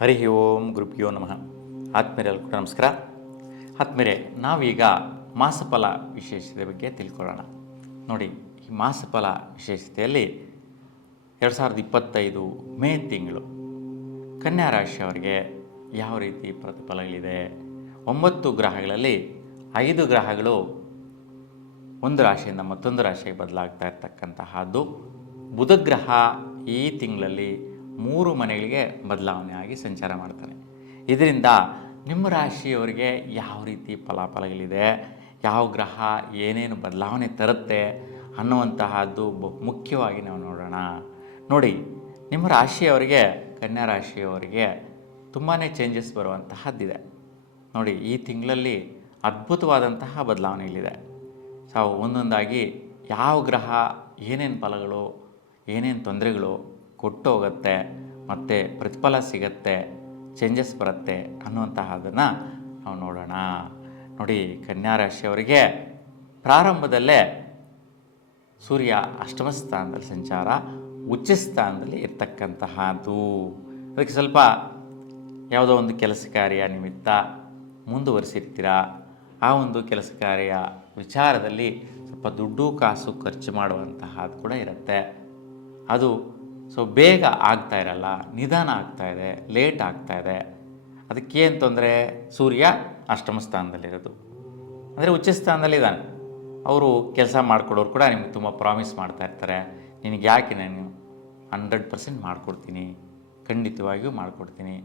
ಹರಿ ಓಂ ಗುರುಭ್ಯೋ ನಮಃ. ಆತ್ಮೀಯರೆಲ್ಲರಿಗೂ ಕೂಡ ನಮಸ್ಕಾರ. ಆತ್ಮೀಯರೇ, ನಾವೀಗ ಮಾಸಫಲ ವಿಶೇಷತೆ ಬಗ್ಗೆ ತಿಳ್ಕೊಳ್ಳೋಣ. ನೋಡಿ, ಈ ಮಾಸಫಲ ವಿಶೇಷತೆಯಲ್ಲಿ 2025 ಮೇ ತಿಂಗಳು ಕನ್ಯಾ ರಾಶಿಯವರಿಗೆ ಯಾವ ರೀತಿ ಪ್ರತಿಫಲಗಳಿದೆ. 9 ಗ್ರಹಗಳಲ್ಲಿ 5 ಗ್ರಹಗಳು ಒಂದು ರಾಶಿಯಿಂದ ಮತ್ತೊಂದು ರಾಶಿಗೆ ಬದಲಾಗ್ತಾ ಇರ್ತಕ್ಕಂತಹದ್ದು. ಬುಧ ಗ್ರಹ ಈ ತಿಂಗಳಲ್ಲಿ 3 ಮನೆಗಳಿಗೆ ಬದಲಾವಣೆ ಆಗಿ ಸಂಚಾರ ಮಾಡ್ತಾನೆ. ಇದರಿಂದ ನಿಮ್ಮ ರಾಶಿಯವರಿಗೆ ಯಾವ ರೀತಿ ಫಲಾಫಲಗಳಿದೆ, ಯಾವ ಗ್ರಹ ಏನೇನು ಬದಲಾವಣೆ ತರುತ್ತೆ ಅನ್ನುವಂತಹದ್ದು ಮುಖ್ಯವಾಗಿ ನಾವು ನೋಡೋಣ. ನೋಡಿ, ನಿಮ್ಮ ರಾಶಿಯವರಿಗೆ, ಕನ್ಯಾ ರಾಶಿಯವರಿಗೆ ತುಂಬಾ ಚೇಂಜಸ್ ಬರುವಂತಹದ್ದಿದೆ. ನೋಡಿ, ಈ ತಿಂಗಳಲ್ಲಿ ಅದ್ಭುತವಾದಂತಹ ಬದಲಾವಣೆಗಳಿದೆ. ಒಂದೊಂದಾಗಿ ಯಾವ ಗ್ರಹ ಏನೇನು ಫಲಗಳು, ಏನೇನು ತೊಂದರೆಗಳು ಕೊಟ್ಟು ಹೋಗುತ್ತೆ, ಮತ್ತು ಪ್ರತಿಫಲ ಸಿಗತ್ತೆ, ಚೇಂಜಸ್ ಬರುತ್ತೆ ಅನ್ನುವಂತಹದನ್ನು ನಾವು ನೋಡೋಣ. ನೋಡಿ, ಕನ್ಯಾ ರಾಶಿಯವರಿಗೆ ಪ್ರಾರಂಭದಲ್ಲೇ ಸೂರ್ಯ ಅಷ್ಟಮ ಸ್ಥಾನದಲ್ಲಿ ಸಂಚಾರ, ಉಚ್ಚ ಸ್ಥಾನದಲ್ಲಿ ಇರ್ತಕ್ಕಂತಹದ್ದು. ಅದಕ್ಕೆ ಸ್ವಲ್ಪ ಯಾವುದೋ ಒಂದು ಕೆಲಸ ಕಾರ್ಯ ನಿಮಿತ್ತ ಮುಂದುವರಿಸಿರ್ತೀರ. ಆ ಒಂದು ಕೆಲಸ ಕಾರ್ಯ ವಿಚಾರದಲ್ಲಿ ಸ್ವಲ್ಪ ದುಡ್ಡು ಕಾಸು ಖರ್ಚು ಮಾಡುವಂತಹದ್ದು ಕೂಡ ಇರುತ್ತೆ. ಅದು ಬೇಗ ಆಗ್ತಾ ಇರಲ್ಲ, ನಿಧಾನ ಆಗ್ತಾಯಿದೆ, ಲೇಟ್ ಆಗ್ತಾಯಿದೆ. ಅದಕ್ಕೇನು ತೊಂದರೆ? ಸೂರ್ಯ ಅಷ್ಟಮ ಸ್ಥಾನದಲ್ಲಿರೋದು, ಅಂದರೆ ಉಚ್ಚ ಸ್ಥಾನದಲ್ಲಿದ್ದಾನೆ. ಅವರು ಕೆಲಸ ಮಾಡಿಕೊಡೋರು ಕೂಡ ನಿಮಗೆ ತುಂಬ ಪ್ರಾಮಿಸ್ ಮಾಡ್ತಾ ಇರ್ತಾರೆ. ನಿನಗೆ ಯಾಕೆ, ನಾನು 100% ಮಾಡಿಕೊಡ್ತೀನಿ, ಖಂಡಿತವಾಗಿಯೂ ಮಾಡಿಕೊಡ್ತೀನಿ,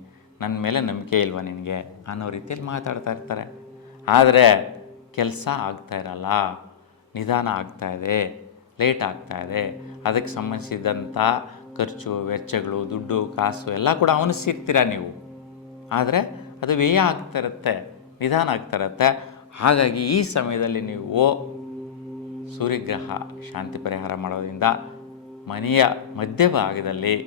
ನನ್ನ ಮೇಲೆ ನಂಬಿಕೆ ಇಲ್ವಾ ನಿನಗೆ ಅನ್ನೋ ರೀತಿಯಲ್ಲಿ ಮಾತಾಡ್ತಾ ಇರ್ತಾರೆ. ಆದರೆ ಕೆಲಸ ಆಗ್ತಾ ಇರಲ್ಲ, ನಿಧಾನ ಆಗ್ತಾಯಿದೆ, ಲೇಟ್ ಆಗ್ತಾಯಿದೆ. ಅದಕ್ಕೆ ಸಂಬಂಧಿಸಿದಂಥ ಖರ್ಚು ವೆಚ್ಚಗಳು, ದುಡ್ಡು ಕಾಸು ಎಲ್ಲ ಕೂಡ ಅವನಿಸಿರ್ತೀರ ನೀವು. ಆದರೆ ಅದು ವ್ಯಯ ಆಗ್ತಾ ಇರುತ್ತೆ, ನಿಧಾನ ಆಗ್ತಾ ಇರುತ್ತೆ. ಹಾಗಾಗಿ ಈ ಸಮಯದಲ್ಲಿ ನೀವು ಸೂರ್ಯಗ್ರಹ ಶಾಂತಿ ಪರಿಹಾರ ಮಾಡೋದ್ರಿಂದ ಮನೆಯ ಮಧ್ಯಭಾಗದಲ್ಲಿ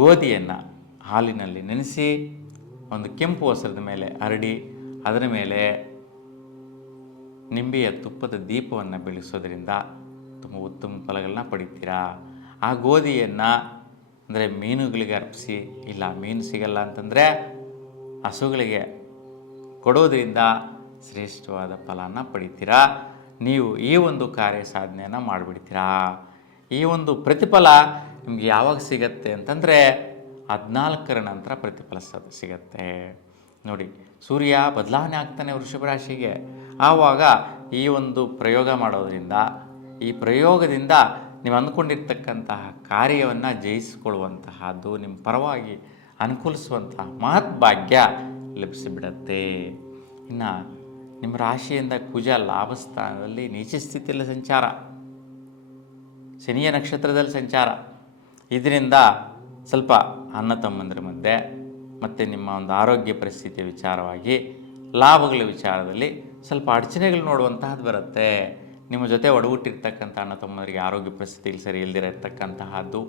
ಗೋಧಿಯನ್ನು ಹಾಲಿನಲ್ಲಿ ನೆನೆಸಿ ಒಂದು ಕೆಂಪು ವಸ್ತ್ರದ ಮೇಲೆ ಹರಡಿ ಅದರ ಮೇಲೆ ನಿಂಬೆಯ ತುಪ್ಪದ ದೀಪವನ್ನು ಬೆಳೆಸೋದ್ರಿಂದ ತುಂಬ ಉತ್ತಮ ಫಲಗಳನ್ನ ಪಡಿತೀರಾ. ಆ ಗೋಧಿಯನ್ನು ಅಂದರೆ ಮೀನುಗಳಿಗೆ ಅರ್ಪಿಸಿ, ಇಲ್ಲ ಮೀನು ಸಿಗಲ್ಲ ಅಂತಂದರೆ ಹಸುಗಳಿಗೆ ಕೊಡೋದ್ರಿಂದ ಶ್ರೇಷ್ಠವಾದ ಫಲನ ಪಡಿತೀರಾ. ನೀವು ಈ ಒಂದು ಕಾರ್ಯ ಸಾಧನೆಯನ್ನು ಮಾಡಿಬಿಡ್ತೀರಾ. ಈ ಒಂದು ಪ್ರತಿಫಲ ನಿಮಗೆ ಯಾವಾಗ ಸಿಗತ್ತೆ ಅಂತಂದರೆ 14ರ ನಂತರ ಪ್ರತಿಫಲ ಸಿಗತ್ತೆ. ನೋಡಿ, ಸೂರ್ಯ ಬದಲಾವಣೆ ಆಗ್ತಾನೆ ವೃಷಭ ರಾಶಿಗೆ. ಆವಾಗ ಈ ಒಂದು ಪ್ರಯೋಗ ಮಾಡೋದ್ರಿಂದ, ಈ ಪ್ರಯೋಗದಿಂದ ನೀವು ಅಂದ್ಕೊಂಡಿರ್ತಕ್ಕಂತಹ ಕಾರ್ಯವನ್ನು ಜಯಿಸಿಕೊಳ್ಳುವಂತಹದ್ದು, ನಿಮ್ಮ ಪರವಾಗಿ ಅನುಕೂಲಿಸುವಂತಹ ಮಹತ್ಭಾಗ್ಯ ಲಭಿಸಿಬಿಡತ್ತೆ. ಇನ್ನು ನಿಮ್ಮ ರಾಶಿಯಿಂದ ಕುಜ ಲಾಭಸ್ಥಾನದಲ್ಲಿ ನೀಚ ಸ್ಥಿತಿಯಲ್ಲಿ ಸಂಚಾರ, ಶನಿಯ ನಕ್ಷತ್ರದಲ್ಲಿ ಸಂಚಾರ. ಇದರಿಂದ ಸ್ವಲ್ಪ ಅಣ್ಣ ತಮ್ಮಂದಿರ ಮಧ್ಯೆ ಮತ್ತು ನಿಮ್ಮ ಒಂದು ಆರೋಗ್ಯ ಪರಿಸ್ಥಿತಿಯ ವಿಚಾರವಾಗಿ, ಲಾಭಗಳ ವಿಚಾರದಲ್ಲಿ ಸ್ವಲ್ಪ ಅಡಚಣೆಗಳು ನೋಡುವಂತಹದ್ದು ಬರುತ್ತೆ. ನಿಮ್ಮ ಜೊತೆ ಒಡಹುಟ್ಟಿರ್ತಕ್ಕಂಥ ಅಣ್ಣ ತಮ್ಮಂದರಿಗೆ ಆರೋಗ್ಯ ಪರಿಸ್ಥಿತಿಯಲ್ಲಿ ಸರಿ ಇಲ್ಲದಿರ ಇರ್ತಕ್ಕಂತಹದ್ದು,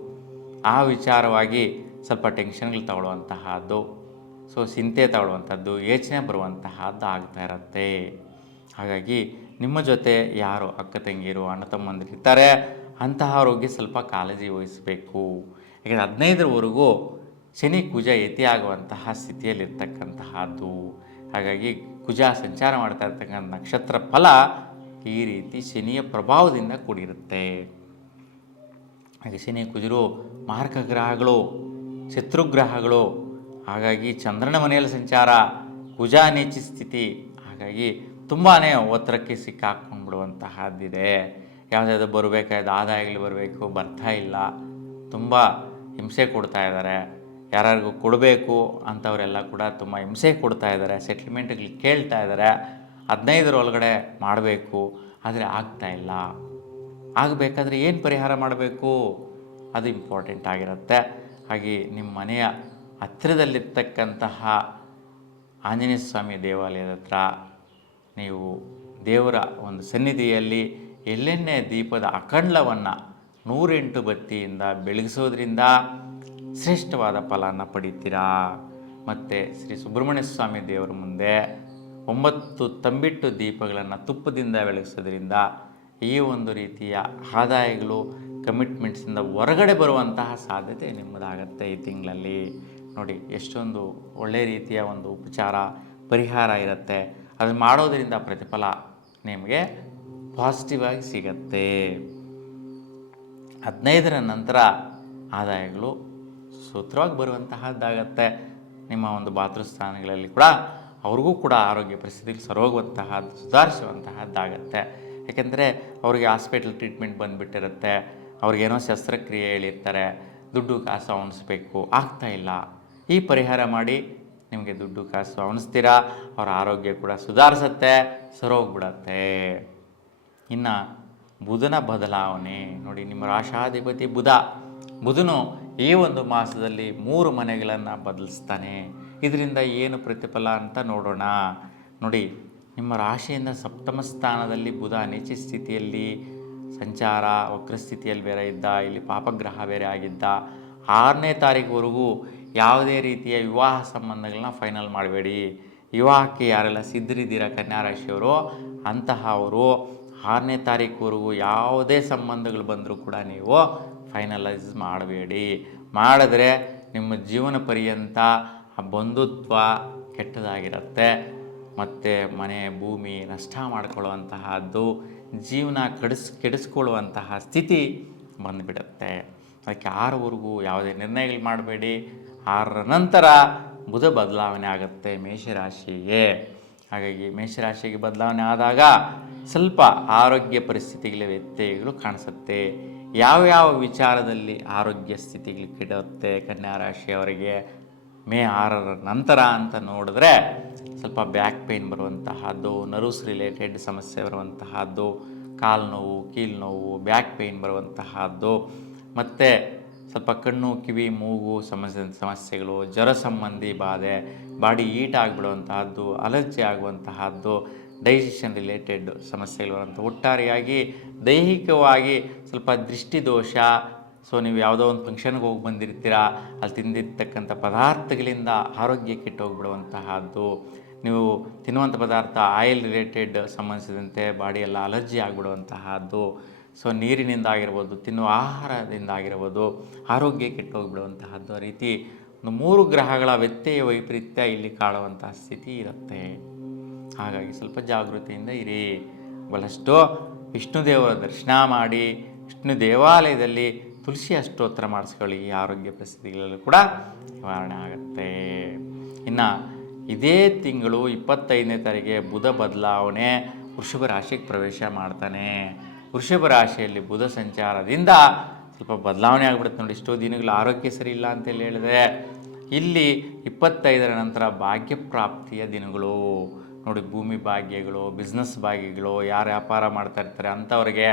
ಆ ವಿಚಾರವಾಗಿ ಸ್ವಲ್ಪ ಟೆನ್ಷನ್ಗಳು ತಗೊಳ್ಳುವಂತಹದ್ದು, ಚಿಂತೆ ತಗೊಳ್ಳುವಂಥದ್ದು, ಯೋಚನೆ ಬರುವಂತಹದ್ದು ಆಗ್ತಾ ಇರುತ್ತೆ. ಹಾಗಾಗಿ ನಿಮ್ಮ ಜೊತೆ ಯಾರು ಅಕ್ಕ ತಂಗಿರು ಅಣ್ಣ ತಮ್ಮಂದಿರು ಇರ್ತಾರೆ ಅಂತಹವ್ರಿಗೆ ಸ್ವಲ್ಪ ಕಾಳಜಿ ವಹಿಸಬೇಕು. ಯಾಕಂದರೆ 15ರವರೆಗೂ ಶನಿ ಕುಜ ಯತಿಯಾಗುವಂತಹ ಸ್ಥಿತಿಯಲ್ಲಿರ್ತಕ್ಕಂತಹದ್ದು. ಹಾಗಾಗಿ ಕುಜ ಸಂಚಾರ ಮಾಡ್ತಾ ಇರ್ತಕ್ಕಂಥ ನಕ್ಷತ್ರ ಫಲ ಈ ರೀತಿ ಶನಿಯ ಪ್ರಭಾವದಿಂದ ಕೂಡಿರುತ್ತೆ. ಹಾಗೆ ಶನಿ ಕುಜರು ಮಾರಕ ಗ್ರಹಗಳು, ಶತ್ರುಗ್ರಹಗಳು. ಹಾಗಾಗಿ ಚಂದ್ರನ ಮನೆಯಲ್ಲಿ ಸಂಚಾರ, ಕುಜ ನೀಚ ಸ್ಥಿತಿ. ಹಾಗಾಗಿ ತುಂಬಾ ಒತ್ತಡಕ್ಕೆ ಸಿಕ್ಕಾಕೊಂಡ್ಬಿಡುವಂತಹದ್ದಿದೆ. ಯಾವುದಾದ್ರು ಬರಬೇಕಾದ ಆದಾಯಗಳು ಬರಬೇಕು, ಬರ್ತಾ ಇಲ್ಲ, ತುಂಬ ಹಿಂಸೆ ಕೊಡ್ತಾ ಇದ್ದಾರೆ. ಯಾರಿಗೂ ಕೊಡಬೇಕು ಅಂಥವರೆಲ್ಲ ಕೂಡ ತುಂಬ ಹಿಂಸೆ ಕೊಡ್ತಾ ಇದ್ದಾರೆ, ಸೆಟ್ಲ್ಮೆಂಟ್ಗಳು ಕೇಳ್ತಾ ಇದ್ದಾರೆ. 15ರ ಒಳಗಡೆ ಮಾಡಬೇಕು, ಆದರೆ ಆಗ್ತಾಯಿಲ್ಲ. ಆಗಬೇಕಾದ್ರೆ ಏನು ಪರಿಹಾರ ಮಾಡಬೇಕು, ಅದು ಇಂಪಾರ್ಟೆಂಟ್ ಆಗಿರುತ್ತೆ. ಹಾಗೆ ನಿಮ್ಮ ಮನೆಯ ಹತ್ತಿರದಲ್ಲಿರ್ತಕ್ಕಂತಹ ಆಂಜನೇಯ ಸ್ವಾಮಿ ದೇವಾಲಯದ ಹತ್ರ ನೀವು ದೇವರ ಒಂದು ಸನ್ನಿಧಿಯಲ್ಲಿ ಎಳ್ಳೆಣ್ಣೆ ದೀಪದ ಅಖಂಡವನ್ನು 108 ಬತ್ತಿಯಿಂದ ಬೆಳಗಿಸೋದ್ರಿಂದ ಶ್ರೇಷ್ಠವಾದ ಫಲನ ಪಡಿತೀರಾ. ಮತ್ತು ಶ್ರೀ ಸುಬ್ರಹ್ಮಣ್ಯ ಸ್ವಾಮಿ ದೇವರ ಮುಂದೆ 9 ತಂಬಿಟ್ಟು ದೀಪಗಳನ್ನು ತುಪ್ಪದಿಂದ ಬೆಳಗಿಸೋದ್ರಿಂದ ಈ ಒಂದು ರೀತಿಯ ಆದಾಯಗಳು, ಕಮಿಟ್ಮೆಂಟ್ಸಿಂದ ಹೊರಗಡೆ ಬರುವಂತಹ ಸಾಧ್ಯತೆ ನಿಮ್ಮದಾಗತ್ತೆ ಈ ತಿಂಗಳಲ್ಲಿ. ನೋಡಿ ಎಷ್ಟೊಂದು ಒಳ್ಳೆಯ ರೀತಿಯ ಒಂದು ಉಪಚಾರ ಪರಿಹಾರ ಇರುತ್ತೆ. ಅದನ್ನು ಮಾಡೋದರಿಂದ ಪ್ರತಿಫಲ ನಿಮಗೆ ಪಾಸಿಟಿವ್ ಆಗಿ ಸಿಗತ್ತೆ. 15ರ ನಂತರ ಆದಾಯಗಳು ಸೂತ್ರವಾಗಿ ಬರುವಂತಹದ್ದಾಗತ್ತೆ. ನಿಮ್ಮ ಒಂದು ಮಾತೃಸ್ಥಾನಗಳಲ್ಲಿ ಕೂಡ ಅವ್ರಿಗೂ ಕೂಡ ಆರೋಗ್ಯ ಪರಿಸ್ಥಿತಿಗೆ ಸರೋಗುವಂತಹದ್ದು ಸುಧಾರಿಸುವಂತಹದ್ದಾಗತ್ತೆ. ಯಾಕೆಂದರೆ ಅವ್ರಿಗೆ ಹಾಸ್ಪಿಟಲ್ ಟ್ರೀಟ್ಮೆಂಟ್ ಬಂದುಬಿಟ್ಟಿರುತ್ತೆ, ಅವ್ರಿಗೇನೋ ಶಸ್ತ್ರಕ್ರಿಯೆ ಹೇಳಿರ್ತಾರೆ, ದುಡ್ಡು ಕಾಸು ಅವನಿಸ್ಬೇಕು, ಆಗ್ತಾಯಿಲ್ಲ. ಈ ಪರಿಹಾರ ಮಾಡಿ ನಿಮಗೆ ದುಡ್ಡು ಕಾಸು ಅವನಿಸ್ತೀರಾ, ಅವರ ಆರೋಗ್ಯ ಕೂಡ ಸುಧಾರಿಸುತ್ತೆ, ಸರೋಗ್ಬಿಡತ್ತೆ. ಇನ್ನು ಬುಧನ ಬದಲಾವಣೆ ನೋಡಿ, ನಿಮ್ಮ ರಾಶಾಧಿಪತಿ ಬುಧನು ಈ ಒಂದು ಮಾಸದಲ್ಲಿ 3 ಮನೆಗಳನ್ನು ಬದಲಿಸ್ತಾನೆ. ಇದರಿಂದ ಏನು ಪ್ರತಿಫಲ ಅಂತ ನೋಡೋಣ. ನೋಡಿ, ನಿಮ್ಮ ರಾಶಿಯಿಂದ ಸಪ್ತಮ ಸ್ಥಾನದಲ್ಲಿ ಬುಧ ನೀಚ ಸ್ಥಿತಿಯಲ್ಲಿ ಸಂಚಾರ, ವಕ್ರಸ್ಥಿತಿಯಲ್ಲಿ ಬೇರೆ ಇದ್ದ, ಇಲ್ಲಿ ಪಾಪಗ್ರಹ ಬೇರೆ ಆಗಿದ್ದ. 6ನೇ ತಾರೀಕುವರೆಗೂ ಯಾವುದೇ ರೀತಿಯ ವಿವಾಹ ಸಂಬಂಧಗಳನ್ನ ಫೈನಲ್ ಮಾಡಬೇಡಿ. ವಿವಾಹಕ್ಕೆ ಯಾರೆಲ್ಲ ಸಿದ್ಧರಿದ್ದೀರಾ ಕನ್ಯಾ ರಾಶಿಯವರು, ಅಂತಹವರು 6ನೇ ತಾರೀಕುವರೆಗೂ ಯಾವುದೇ ಸಂಬಂಧಗಳು ಬಂದರೂ ಕೂಡ ನೀವು ಫೈನಲೈಸ್ ಮಾಡಬೇಡಿ. ಮಾಡಿದ್ರೆ ನಿಮ್ಮ ಜೀವನ ಪರ್ಯಂತ ಆ ಬಂಧುತ್ವ ಕೆಟ್ಟದಾಗಿರುತ್ತೆ. ಮತ್ತು ಮನೆ ಭೂಮಿ ನಷ್ಟ ಮಾಡಿಕೊಳ್ಳುವಂತಹದ್ದು, ಜೀವನ ಕೆಡಿಸ್ಕೊಳ್ಳುವಂತಹ ಸ್ಥಿತಿ ಬಂದುಬಿಡುತ್ತೆ. ಅದಕ್ಕೆ 6ವರೆಗೂ ಯಾವುದೇ ನಿರ್ಣಯಗಳು ಮಾಡಬೇಡಿ. 6ರ ನಂತರ ಬುಧ ಬದಲಾವಣೆ ಆಗುತ್ತೆ ಮೇಷರಾಶಿಗೆ. ಹಾಗಾಗಿ ಮೇಷರಾಶಿಗೆ ಬದಲಾವಣೆ ಆದಾಗ ಸ್ವಲ್ಪ ಆರೋಗ್ಯ ಪರಿಸ್ಥಿತಿಗಳ ವ್ಯತ್ಯಯಗಳು ಕಾಣಿಸುತ್ತೆ. ಯಾವ್ಯಾವ ವಿಚಾರದಲ್ಲಿ ಆರೋಗ್ಯ ಸ್ಥಿತಿಗಳು ಕೆಡುತ್ತೆ ಕನ್ಯಾ ರಾಶಿಯವರಿಗೆ ಮೇ 6ರ ನಂತರ ಅಂತ ನೋಡಿದ್ರೆ, ಸ್ವಲ್ಪ ಬ್ಯಾಕ್ ಪೇಯ್ನ್ ಬರುವಂತಹದ್ದು, ನರ್ವ್ಸ್ ರಿಲೇಟೆಡ್ ಸಮಸ್ಯೆ ಬರುವಂತಹದ್ದು, ಕಾಲು ನೋವು, ಕೀಲು ನೋವು, ಬ್ಯಾಕ್ ಪೇಯ್ನ್ ಬರುವಂತಹದ್ದು, ಮತ್ತು ಸ್ವಲ್ಪ ಕಣ್ಣು, ಕಿವಿ, ಮೂಗು ಸಮಸ್ಯೆಗಳು, ಜ್ವರ ಸಂಬಂಧಿ ಬಾಧೆ, ಬಾಡಿ ಹೀಟ್ ಆಗಿಬಿಡುವಂತಹದ್ದು, ಅಲರ್ಜಿ ಆಗುವಂತಹದ್ದು, ಡೈಜೆಷನ್ ರಿಲೇಟೆಡ್ ಸಮಸ್ಯೆಗಳು ಬರುವಂಥ, ಒಟ್ಟಾರೆಯಾಗಿ ದೈಹಿಕವಾಗಿ ಸ್ವಲ್ಪ ದೃಷ್ಟಿದೋಷ. ಸೊ ನೀವು ಯಾವುದೋ ಒಂದು ಫಂಕ್ಷನ್ಗೆ ಹೋಗಿ ಬಂದಿರ್ತೀರ, ಅಲ್ಲಿ ತಿಂದಿರ್ತಕ್ಕಂಥ ಪದಾರ್ಥಗಳಿಂದ ಆರೋಗ್ಯ ಕೆಟ್ಟೋಗ್ಬಿಡುವಂತಹದ್ದು, ನೀವು ತಿನ್ನುವಂಥ ಪದಾರ್ಥ ಆಯಿಲ್ ರಿಲೇಟೆಡ್ ಸಂಬಂಧಿಸಿದಂತೆ ಬಾಡಿಯೆಲ್ಲ ಅಲರ್ಜಿ ಆಗಿಬಿಡುವಂತಹದ್ದು. ಸೊ ನೀರಿನಿಂದ ಆಗಿರ್ಬೋದು, ತಿನ್ನುವ ಆಹಾರದಿಂದ ಆಗಿರ್ಬೋದು, ಆರೋಗ್ಯ ಕೆಟ್ಟೋಗ್ಬಿಡುವಂತಹದ್ದು. ಆ ರೀತಿ ಒಂದು 3 ಗ್ರಹಗಳ ವ್ಯತ್ಯಯ ವೈಪರೀತ್ಯ ಇಲ್ಲಿ ಕಾಣುವಂತಹ ಸ್ಥಿತಿ ಇರುತ್ತೆ. ಹಾಗಾಗಿ ಸ್ವಲ್ಪ ಜಾಗೃತಿಯಿಂದ ಇರಿ. ಬಹಳಷ್ಟು ವಿಷ್ಣು ದೇವರ ದರ್ಶನ ಮಾಡಿ, ವಿಷ್ಣು ದೇವಾಲಯದಲ್ಲಿ ತುಳಸಿ ಅಷ್ಟೋತ್ತರ ಮಾಡಿಸ್ಕೊಳ್ಳಿ. ಈ ಆರೋಗ್ಯ ಪರಿಸ್ಥಿತಿಗಳಲ್ಲೂ ಕೂಡ ನಿವಾರಣೆ ಆಗುತ್ತೆ. ಇನ್ನು ಇದೇ ತಿಂಗಳು 25ನೇ ತಾರೀಕಿಗೆ ಬುಧ ಬದಲಾವಣೆ ವೃಷಭ ರಾಶಿಗೆ ಪ್ರವೇಶ ಮಾಡ್ತಾನೆ. ವೃಷಭ ರಾಶಿಯಲ್ಲಿ ಬುಧ ಸಂಚಾರದಿಂದ ಸ್ವಲ್ಪ ಬದಲಾವಣೆ ಆಗಿಬಿಡುತ್ತೆ. ನೋಡಿ, ಎಷ್ಟೋ ದಿನಗಳು ಆರೋಗ್ಯ ಸರಿ ಇಲ್ಲ ಅಂತೇಳಿ ಹೇಳಿದ್ರೆ, ಇಲ್ಲಿ 25ರ ನಂತರ ಭಾಗ್ಯ ಪ್ರಾಪ್ತಿಯ ದಿನಗಳು. ನೋಡಿ, ಭೂಮಿ ಭಾಗ್ಯಗಳು, ಬಿಸ್ನೆಸ್ ಭಾಗ್ಯಗಳು, ಯಾರು ವ್ಯಾಪಾರ ಮಾಡ್ತಾ ಇರ್ತಾರೆ ಅಂಥವ್ರಿಗೆ,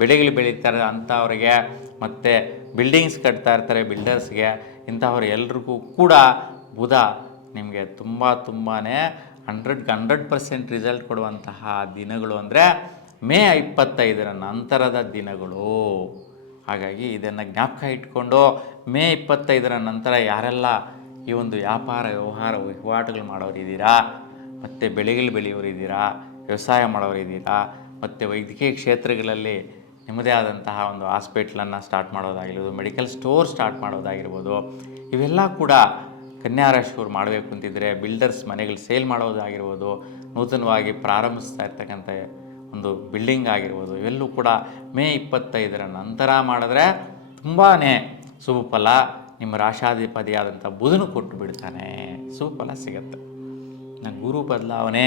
ಬೆಳೆಗಳು ಬೆಳೀತಾರೆ ಅಂಥವ್ರಿಗೆ, ಮತ್ತು ಬಿಲ್ಡಿಂಗ್ಸ್ ಕಟ್ತಾ ಇರ್ತಾರೆ ಬಿಲ್ಡರ್ಸ್ಗೆ, ಇಂಥವ್ರು ಎಲ್ರಿಗೂ ಕೂಡ ಬುಧ ನಿಮಗೆ ತುಂಬಾ 100% ರಿಸಲ್ಟ್ ಕೊಡುವಂತಹ ದಿನಗಳು ಅಂದರೆ ಮೇ 25ರ ನಂತರದ ದಿನಗಳು. ಹಾಗಾಗಿ ಇದನ್ನು ಜ್ಞಾಪಕ ಇಟ್ಕೊಂಡು ಮೇ 25ರ ನಂತರ ಯಾರೆಲ್ಲ ಈ ಒಂದು ವ್ಯಾಪಾರ ವಹಿವಾಟುಗಳು ಮಾಡೋರಿದ್ದೀರಾ, ಮತ್ತು ಬೆಳೆಗಳು ಬೆಳೆಯೋರಿದ್ದೀರಾ, ವ್ಯವಸಾಯ ಮಾಡೋರಿದ್ದೀರಾ, ಮತ್ತು ವೈದ್ಯಕೀಯ ಕ್ಷೇತ್ರಗಳಲ್ಲಿ ನಿಮ್ಮದೇ ಆದಂತಹ ಒಂದು ಹಾಸ್ಪಿಟ್ಲನ್ನು ಸ್ಟಾರ್ಟ್ ಮಾಡೋದಾಗಿರ್ಬೋದು, ಮೆಡಿಕಲ್ ಸ್ಟೋರ್ ಸ್ಟಾರ್ಟ್ ಮಾಡೋದಾಗಿರ್ಬೋದು, ಇವೆಲ್ಲ ಕೂಡ ಕನ್ಯಾ ರಾಶಿಯವರು ಮಾಡಬೇಕು ಅಂತಿದ್ರೆ, ಬಿಲ್ಡರ್ಸ್ ಮನೆಗಳು ಸೇಲ್ ಮಾಡೋದಾಗಿರ್ಬೋದು, ನೂತನವಾಗಿ ಪ್ರಾರಂಭಿಸ್ತಾ ಇರ್ತಕ್ಕಂಥ ಒಂದು ಬಿಲ್ಡಿಂಗ್ ಆಗಿರ್ಬೋದು, ಇವೆಲ್ಲೂ ಕೂಡ ಮೇ 25ರ ನಂತರ ಮಾಡಿದ್ರೆ ತುಂಬಾ ಶುಭ ಫಲ ನಿಮ್ಮ ರಾಶಾಧಿಪತಿಯಾದಂಥ ಬುಧನು ಕೊಟ್ಟು ಬಿಡ್ತಾನೆ, ಶುಭ ಫಲ ಸಿಗುತ್ತೆ. ಗುರು ಬದಲಾವಣೆ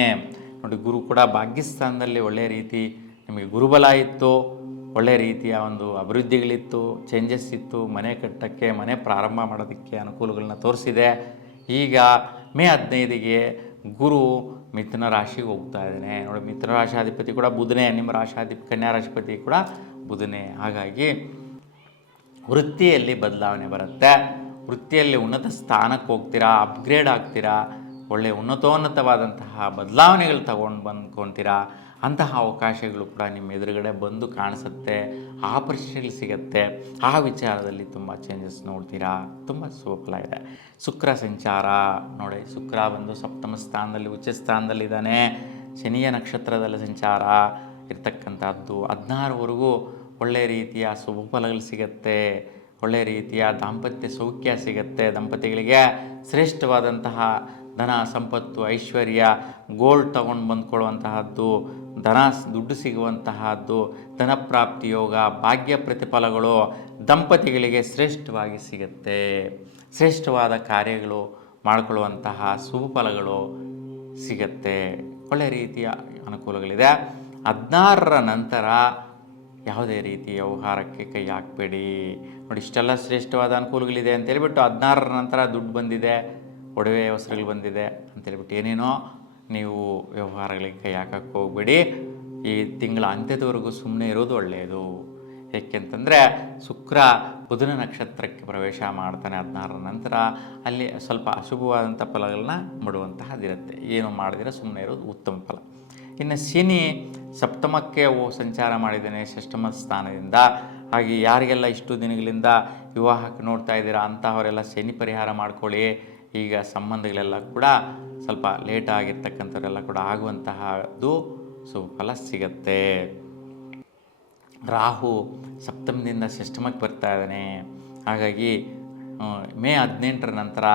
ನೋಡಿ, ಗುರು ಕೂಡ ಭಾಗ್ಯಸ್ಥಾನದಲ್ಲಿ ಒಳ್ಳೆಯ ರೀತಿ ನಿಮಗೆ ಗುರುಬಲ ಇತ್ತು, ಒಳ್ಳೆಯ ರೀತಿಯ ಒಂದು ಅಭಿವೃದ್ಧಿಗಳಿತ್ತು, ಚೇಂಜಸ್ ಇತ್ತು, ಮನೆ ಕಟ್ಟೋಕ್ಕೆ, ಮನೆ ಪ್ರಾರಂಭ ಮಾಡೋದಕ್ಕೆ ಅನುಕೂಲಗಳನ್ನ ತೋರಿಸಿದೆ. ಈಗ ಮೇ 15ಗೆ ಗುರು ಮಿಥುನ ರಾಶಿಗೆ ಹೋಗ್ತಾ ಇದ್ದಾನೆ. ನೋಡಿ, ಮಿಥುನ ರಾಶಾಧಿಪತಿ ಕೂಡ ಬುಧನೇ, ನಿಮ್ಮ ಕನ್ಯಾ ರಾಶಿಪತಿ ಕೂಡ ಬುಧನೇ. ಹಾಗಾಗಿ ವೃತ್ತಿಯಲ್ಲಿ ಬದಲಾವಣೆ ಬರುತ್ತೆ. ವೃತ್ತಿಯಲ್ಲಿ ಉನ್ನತ ಸ್ಥಾನಕ್ಕೆ ಹೋಗ್ತೀರಾ, ಅಪ್ಗ್ರೇಡ್ ಆಗ್ತೀರಾ, ಒಳ್ಳೆಯ ಉನ್ನತೋನ್ನತವಾದಂತಹ ಬದಲಾವಣೆಗಳು ಬಂದ್ಕೊತೀರಾ. ಅಂತಹ ಅವಕಾಶಗಳು ಕೂಡ ನಿಮ್ಮ ಎದುರುಗಡೆ ಬಂದು ಕಾಣಿಸುತ್ತೆ, ಆಪರ್ಚುನಿಟಿ ಸಿಗುತ್ತೆ. ಆ ವಿಚಾರದಲ್ಲಿ ತುಂಬ ಚೇಂಜಸ್ ನೋಡ್ತೀರಾ, ತುಂಬ ಶುಭಫಲ ಇದೆ. ಶುಕ್ರ ಸಂಚಾರ ನೋಡಿ, ಶುಕ್ರ ಬಂದು ಸಪ್ತಮ ಸ್ಥಾನದಲ್ಲಿ ಉಚ್ಚ ಸ್ಥಾನದಲ್ಲಿದ್ದಾನೆ. ಶನಿಯ ನಕ್ಷತ್ರದಲ್ಲಿ ಸಂಚಾರ ಇರ್ತಕ್ಕಂಥದ್ದು. 16ವರೆಗೂ ಒಳ್ಳೆಯ ರೀತಿಯ ಶುಭ ಫಲಗಳು ಸಿಗುತ್ತೆ, ಒಳ್ಳೆಯ ರೀತಿಯ ದಾಂಪತ್ಯ ಸೌಖ್ಯ ಸಿಗುತ್ತೆ. ದಂಪತಿಗಳಿಗೆ ಶ್ರೇಷ್ಠವಾದಂತಹ ಧನ ಸಂಪತ್ತು ಐಶ್ವರ್ಯ ಗೋಲ್ಡ್ ತಗೊಂಡು ಬಂದ್ಕೊಳ್ಳುವಂತಹದ್ದು, ದುಡ್ಡು ಸಿಗುವಂತಹದ್ದು, ಧನಪ್ರಾಪ್ತಿ ಯೋಗ, ಭಾಗ್ಯ ಪ್ರತಿಫಲಗಳು ದಂಪತಿಗಳಿಗೆ ಶ್ರೇಷ್ಠವಾಗಿ ಸಿಗುತ್ತೆ. ಶ್ರೇಷ್ಠವಾದ ಕಾರ್ಯಗಳು ಮಾಡಿಕೊಳ್ಳುವಂತಹ ಶುಭ ಫಲಗಳು ಸಿಗತ್ತೆ. ಒಳ್ಳೆಯ ರೀತಿಯ ಅನುಕೂಲಗಳಿದೆ. 16ರ ನಂತರ ಯಾವುದೇ ರೀತಿಯ ವ್ಯವಹಾರಕ್ಕೆ ಕೈ ಹಾಕಬೇಡಿ. ನೋಡಿ, ಇಷ್ಟೆಲ್ಲ ಶ್ರೇಷ್ಠವಾದ ಅನುಕೂಲಗಳಿದೆ ಅಂತೇಳ್ಬಿಟ್ಟು 16ರ ನಂತರ ದುಡ್ಡು ಬಂದಿದೆ, ಒಡವೆ ವಸ್ತ್ರಗಳು ಬಂದಿದೆ ಅಂತೇಳ್ಬಿಟ್ಟು ಏನೇನೋ ನೀವು ವ್ಯವಹಾರಗಳಿಗೆ ಕೈ ಹಾಕಕ್ಕೆ ಹೋಗಬೇಡಿ. ಈ ತಿಂಗಳ ಅಂತ್ಯದವರೆಗೂ ಸುಮ್ಮನೆ ಇರೋದು ಒಳ್ಳೆಯದು. ಏಕೆಂತಂದರೆ ಶುಕ್ರ ಬುಧನ ನಕ್ಷತ್ರಕ್ಕೆ ಪ್ರವೇಶ ಮಾಡ್ತಾನೆ 16ರ ನಂತರ. ಅಲ್ಲಿ ಸ್ವಲ್ಪ ಅಶುಭವಾದಂಥ ಫಲಗಳನ್ನ ಮಾಡುವಂತಹದ್ದಿರುತ್ತೆ. ಏನು ಮಾಡದಿರ ಸುಮ್ಮನೆ ಇರೋದು ಉತ್ತಮ ಫಲ. ಇನ್ನು ಶನಿ ಸಪ್ತಮಕ್ಕೆ ಸಂಚಾರ ಮಾಡಿದ್ದಾನೆ ಷಷ್ಠಮ ಸ್ಥಾನದಿಂದ. ಹಾಗೆ ಯಾರಿಗೆಲ್ಲ ಇಷ್ಟು ದಿನಗಳಿಂದ ವಿವಾಹಕ್ಕೆ ನೋಡ್ತಾ ಇದ್ದೀರಾ ಅಂತಹವರೆಲ್ಲ ಶನಿ ಪರಿಹಾರ ಮಾಡ್ಕೊಳ್ಳಿ. ಈಗ ಸಂಬಂಧಗಳೆಲ್ಲ ಕೂಡ ಸ್ವಲ್ಪ ಲೇಟ್ ಆಗಿರ್ತಕ್ಕಂಥವರೆಲ್ಲ ಕೂಡ ಆಗುವಂತಹದ್ದು ಶುಭ ಫಲ ಸಿಗತ್ತೆ. ರಾಹು ಸಪ್ತಮದಿಂದ ಷಷ್ಠಮಕ್ಕೆ ಬರ್ತಾ ಇದ್ದಾನೆ. ಹಾಗಾಗಿ ಮೇ 18ರ ನಂತರ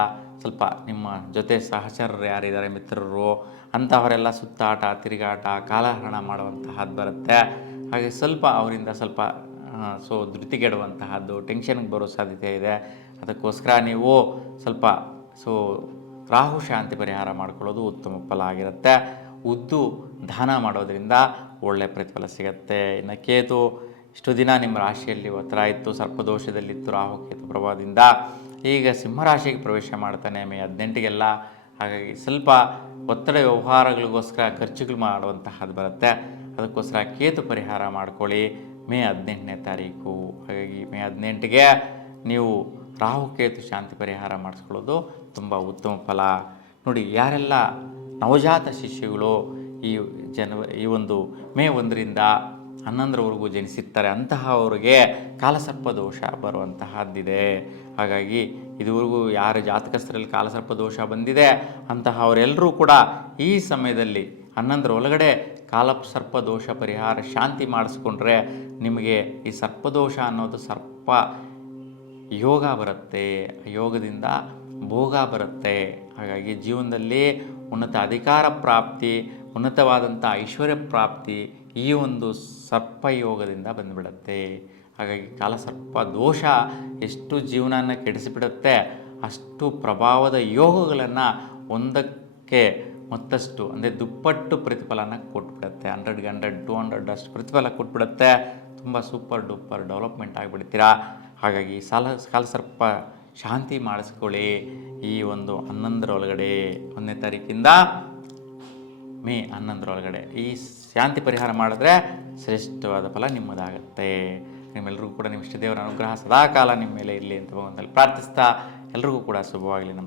ಸ್ವಲ್ಪ ನಿಮ್ಮ ಜೊತೆ ಸಹಚರರು ಯಾರಿದ್ದಾರೆ, ಮಿತ್ರರು ಅಂತಹವರೆಲ್ಲ ಸುತ್ತಾಟ ತಿರುಗಾಟ ಕಾಲಹರಣ ಮಾಡುವಂತಹದ್ದು ಬರುತ್ತೆ. ಹಾಗೆ ಸ್ವಲ್ಪ ಅವರಿಂದ ಸ್ವಲ್ಪ ಧೃತಿಗೆಡುವಂತಹದ್ದು, ಟೆನ್ಷನ್ಗೆ ಬರೋ ಸಾಧ್ಯತೆ ಇದೆ. ಅದಕ್ಕೋಸ್ಕರ ನೀವು ಸ್ವಲ್ಪ ರಾಹು ಶಾಂತಿ ಪರಿಹಾರ ಮಾಡ್ಕೊಳ್ಳೋದು ಉತ್ತಮ ಫಲ ಆಗಿರುತ್ತೆ. ಉದ್ದು ದಾನ ಮಾಡೋದ್ರಿಂದ ಒಳ್ಳೆಯ ಪ್ರತಿಫಲ ಸಿಗುತ್ತೆ. ಇನ್ನು ಕೇತು ಇಷ್ಟು ದಿನ ನಿಮ್ಮ ರಾಶಿಯಲ್ಲಿ ಒತ್ತಡ ಇತ್ತು, ಸರ್ಪದೋಷದಲ್ಲಿತ್ತು ರಾಹು ಕೇತು ಪ್ರಭಾವದಿಂದ. ಈಗ ಸಿಂಹರಾಶಿಗೆ ಪ್ರವೇಶ ಮಾಡ್ತಾನೆ ಮೇ 18ಗೆಲ್ಲ. ಹಾಗಾಗಿ ಸ್ವಲ್ಪ ಒತ್ತಡ ವ್ಯವಹಾರಗಳಿಗೋಸ್ಕರ ಖರ್ಚುಗಳು ಮಾಡುವಂತಹದ್ದು ಬರುತ್ತೆ. ಅದಕ್ಕೋಸ್ಕರ ಕೇತು ಪರಿಹಾರ ಮಾಡ್ಕೊಳ್ಳಿ ಮೇ 18ನೇ ತಾರೀಕು. ಹಾಗಾಗಿ ಮೇ 18ಗೆ ನೀವು ರಾಹುಕೇತು ಶಾಂತಿ ಪರಿಹಾರ ಮಾಡಿಸ್ಕೊಳ್ಳೋದು ತುಂಬ ಉತ್ತಮ ಫಲ. ನೋಡಿ, ಯಾರೆಲ್ಲ ನವಜಾತ ಶಿಶುಗಳು ಈ ಒಂದು ಮೇ 1ರಿಂದ 11ರವರೆಗೂ ಜನಿಸಿರ್ತಾರೆ ಅಂತಹವರಿಗೆ ಕಾಲಸರ್ಪ ದೋಷ ಬರುವಂತಹದ್ದಿದೆ. ಹಾಗಾಗಿ ಇದುವರೆಗೂ ಯಾರ ಜಾತಕಸ್ಥರಲ್ಲಿ ಕಾಲಸರ್ಪ ದೋಷ ಬಂದಿದೆ ಅಂತಹವರೆಲ್ಲರೂ ಕೂಡ ಈ ಸಮಯದಲ್ಲಿ 11ರ ಒಳಗಡೆ ಕಾಲಸರ್ಪ ದೋಷ ಪರಿಹಾರ ಶಾಂತಿ ಮಾಡಿಸ್ಕೊಂಡ್ರೆ ನಿಮಗೆ ಈ ಸರ್ಪದೋಷ ಅನ್ನೋದು ಸರ್ಪ ಯೋಗ ಬರುತ್ತೆ. ಯೋಗದಿಂದ ಭೋಗ ಬರುತ್ತೆ. ಹಾಗಾಗಿ ಜೀವನದಲ್ಲಿ ಉನ್ನತ ಅಧಿಕಾರ ಪ್ರಾಪ್ತಿ, ಉನ್ನತವಾದಂಥ ಐಶ್ವರ್ಯ ಪ್ರಾಪ್ತಿ ಈ ಒಂದು ಸರ್ಪಯೋಗದಿಂದ ಬಂದುಬಿಡುತ್ತೆ. ಹಾಗಾಗಿ ಕಾಲಸರ್ಪ ದೋಷ ಎಷ್ಟು ಜೀವನನ ಕೆಡಿಸಿಬಿಡುತ್ತೆ, ಅಷ್ಟು ಪ್ರಭಾವದ ಯೋಗಗಳನ್ನು ಒಂದಕ್ಕೆ ಮತ್ತಷ್ಟು ಅಂದರೆ ದುಪ್ಪಟ್ಟು ಪ್ರತಿಫಲನ ಕೊಟ್ಬಿಡುತ್ತೆ. 100ಗೆ 100 200 ಅಷ್ಟು ಪ್ರತಿಫಲ ಕೊಟ್ಬಿಡುತ್ತೆ. ತುಂಬ ಸೂಪರ್ ಡೂಪರ್ ಡೆವಲಪ್ಮೆಂಟ್ ಆಗಿಬಿಡ್ತೀರಾ. ಹಾಗಾಗಿ ಕಾಲಸರ್ಪ ಶಾಂತಿ ಮಾಡಿಸ್ಕೊಳ್ಳಿ ಈ ಒಂದು 11ರ ಒಳಗಡೆ, 1ನೇ ತಾರೀಕಿಂದ ಮೇ 11ರ ಒಳಗಡೆ ಈ ಶಾಂತಿ ಪರಿಹಾರ ಮಾಡಿದ್ರೆ ಶ್ರೇಷ್ಠವಾದ ಫಲ ನಿಮ್ಮದಾಗುತ್ತೆ. ನಿಮ್ಮೆಲ್ಲರಿಗೂ ಕೂಡ ನಿಮ್ಮ ಇಷ್ಟದೇವರ ಅನುಗ್ರಹ ಸದಾಕಾಲ ನಿಮ್ಮ ಮೇಲೆ ಇರಲಿ ಅಂತ ಭಗವಂತನಲ್ಲಿ ಪ್ರಾರ್ಥಿಸ್ತಾ ಎಲ್ರಿಗೂ ಕೂಡ ಶುಭವಾಗಲಿ. ನಮಸ್ಕಾರ.